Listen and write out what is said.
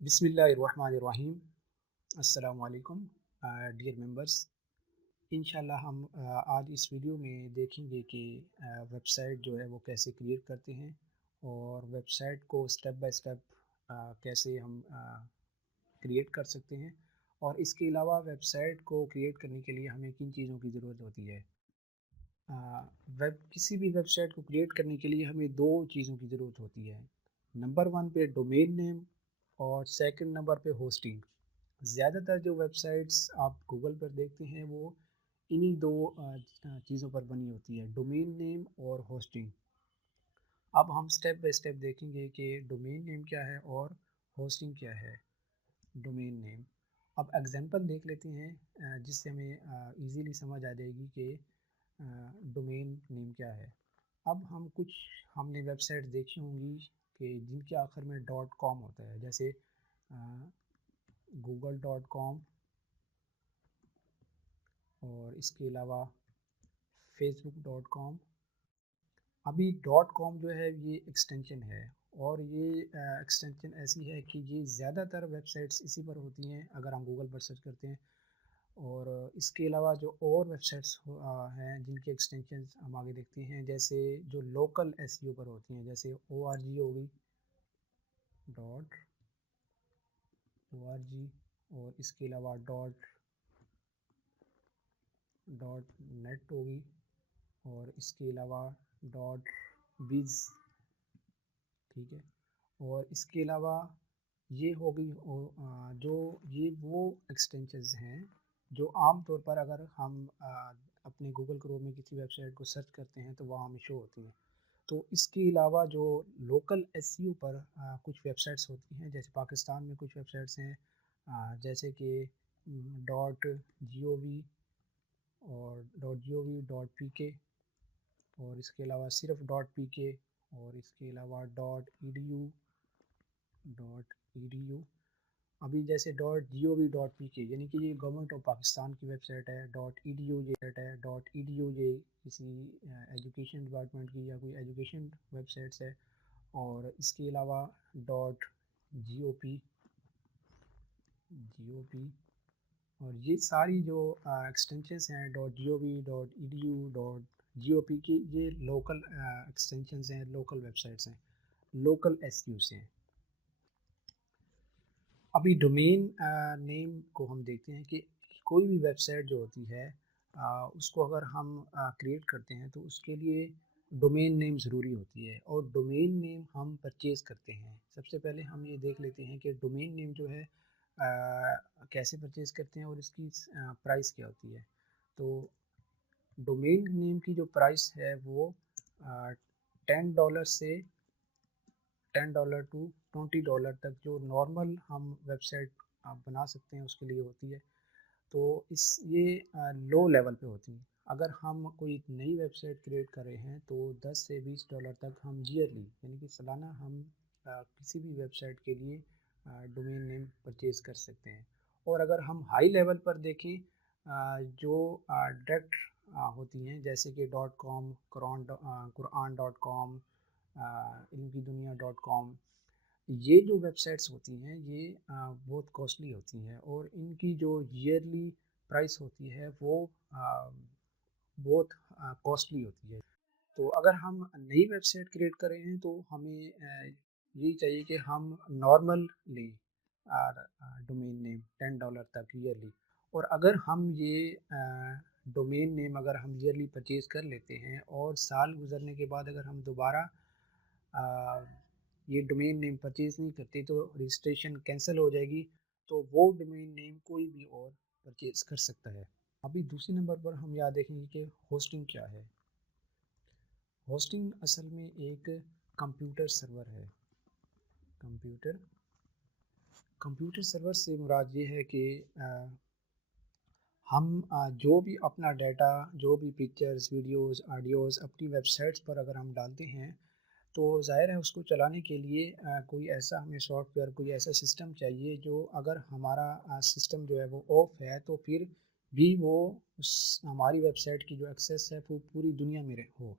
بسم اللہ الرحمن الرحیم۔ السلام علیکم ڈیئر ممبرس۔ انشاءاللہ ہم آج اس ویڈیو میں دیکھیں گے کہ ویب سائٹ جو ہے وہ کیسے کریٹ کرتے ہیں اور ویب سائٹ کو سٹیپ بائی سٹیپ کیسے ہم کریٹ کر سکتے ہیں، اور اس کے علاوہ ویب سائٹ کو کریٹ کرنے کے لیے ہمیں کن چیزوں کی ضرورت ہوتی ہے۔ کسی بھی ویب سائٹ کو کریٹ کرنے کے لیے ہمیں دو چیزوں کی ضرورت ہوتی ہے۔ نمبر 1 پہ ڈومین نیم اور سیکنڈ نمبر پہ ہوسٹنگ۔ زیادہ تر جو ویب سائٹس آپ گوگل پر دیکھتے ہیں وہ انہی دو چیزوں پر بنی ہوتی ہے، ڈومین نیم اور ہوسٹنگ۔ اب ہم سٹیپ بائی سٹیپ دیکھیں گے کہ ڈومین نیم کیا ہے اور ہوسٹنگ کیا ہے۔ ڈومین نیم، اب ایگزامپل دیکھ لیتے ہیں جس سے ہمیں ایزیلی سمجھ آ جائے گی کہ ڈومین نیم کیا ہے۔ اب ہم نے ویب سائٹ دیکھی ہوں گی کہ جن کے آخر میں .com ہوتا ہے، جیسے google.com اور اس کے علاوہ facebook.com۔ ابھی .com جو ہے یہ ایکسٹینشن ہے، اور یہ ایکسٹینشن ایسی ہے کہ یہ زیادہ تر ویب سائٹس اسی پر ہوتی ہیں اگر ہم گوگل پر سرچ کرتے ہیں۔ اور اس کے علاوہ جو اور ویب سائٹس ہیں جن کے ایکسٹینشن ہم آگے دیکھتے ہیں، جیسے جو لوکل SEO پر ہوتی ہیں، جیسے org ہوگی .org، اور اس کے علاوہ .net ہوگی، اور اس کے علاوہ .biz، ٹھیک ہے۔ اور اس کے علاوہ یہ ہوگی جو یہ وہ ایکسٹینشنز ہیں جو عام طور پر اگر ہم اپنے گوگل کروم میں کسی ویب سائٹ کو سرچ کرتے ہیں تو وہاں ہمیں شو ہوتی ہیں۔ تو اس کے علاوہ جو لوکل SEO پر کچھ ویب سائٹس ہوتی ہیں، جیسے پاکستان میں کچھ ویب سائٹس ہیں جیسے کہ .gov اور .pk، اور اس کے علاوہ صرف .pk، اور اس کے علاوہ .edu۔ ابھی جیسے .gov.pk یعنی کہ یہ گورنمنٹ آف پاکستان کی ویب سائٹ ہے، .edu یہ کسی ایجوکیشن ڈپارٹمنٹ کی یا کوئی ایجوکیشن ویب سائٹس ہے، اور اس کے علاوہ .gop، اور یہ ساری جو ایکسٹینشنز ہیں .gov .edu .gop کی، یہ لوکل ایکسٹینشنز ہیں، لوکل ویب سائٹس ہیں، لوکل SEO سے ہیں۔ ابھی ڈومین نیم کو ہم دیکھتے ہیں کہ کوئی بھی ویب سائٹ جو ہوتی ہے اس کو اگر ہم کریٹ کرتے ہیں تو اس کے لیے ڈومین نیم ضروری ہوتی ہے، اور ڈومین نیم ہم پرچیز کرتے ہیں۔ سب سے پہلے ہم یہ دیکھ لیتے ہیں کہ ڈومین نیم جو ہے کیسے پرچیز کرتے ہیں اور اس کی پرائس کیا ہوتی ہے۔ تو ڈومین نیم کی جو پرائس ہے وہ $10 سے $10 to $20 تک جو نارمل ہم ویب سائٹ بنا سکتے ہیں اس کے لیے ہوتی ہے۔ تو یہ لو لیول پہ ہوتی ہیں۔ اگر ہم کوئی نئی ویب سائٹ کریٹ کر رہے ہیں تو $10 سے $20 تک ہم ایئرلی یعنی کہ سالانہ ہم کسی بھی ویب سائٹ کے لیے ڈومین نیم پرچیز کر سکتے ہیں۔ اور اگر ہم ہائی لیول پر دیکھیں جو ڈائریکٹ ہوتی ہیں، جیسے کہ .com، قرآن.com، علم کی دنیا .com، یہ جو ویب سائٹس ہوتی ہیں یہ بہت کاسٹلی ہوتی ہیں، اور ان کی جو ایئرلی پرائس ہوتی ہے وہ بہت کاسٹلی ہوتی ہے۔ تو اگر ہم نئی ویب سائٹ کریٹ کر رہے ہیں تو ہمیں یہی چاہیے کہ ہم نارمل لیں ڈومین نیم $10 تک ایئرلی۔ اور اگر ہم یہ ڈومین نیم اگر ہم ایئرلی پرچیز کر لیتے ہیں اور سال گزرنے کے بعد اگر ہم دوبارہ یہ ڈومین نیم پرچیز نہیں کرتے تو رجسٹریشن کینسل ہو جائے گی، تو وہ ڈومین نیم کوئی بھی اور پرچیز کر سکتا ہے۔ ابھی دوسری نمبر پر ہم یاد دیکھیں گے کہ ہوسٹنگ کیا ہے۔ ہوسٹنگ اصل میں ایک کمپیوٹر سرور ہے۔ کمپیوٹر سرور سے مراد یہ ہے کہ ہم جو بھی اپنا ڈیٹا، جو بھی پکچرز، ویڈیوز، آڈیوز اپنی ویب سائٹس پر اگر ہم ڈالتے ہیں تو ظاہر ہے اس کو چلانے کے لیے کوئی ایسا ہمیں سافٹ ویئر، کوئی ایسا سسٹم چاہیے جو اگر ہمارا سسٹم جو ہے وہ آف ہے تو پھر بھی وہ ہماری ویب سائٹ کی جو ایکسیس ہے وہ پوری دنیا میں ہو۔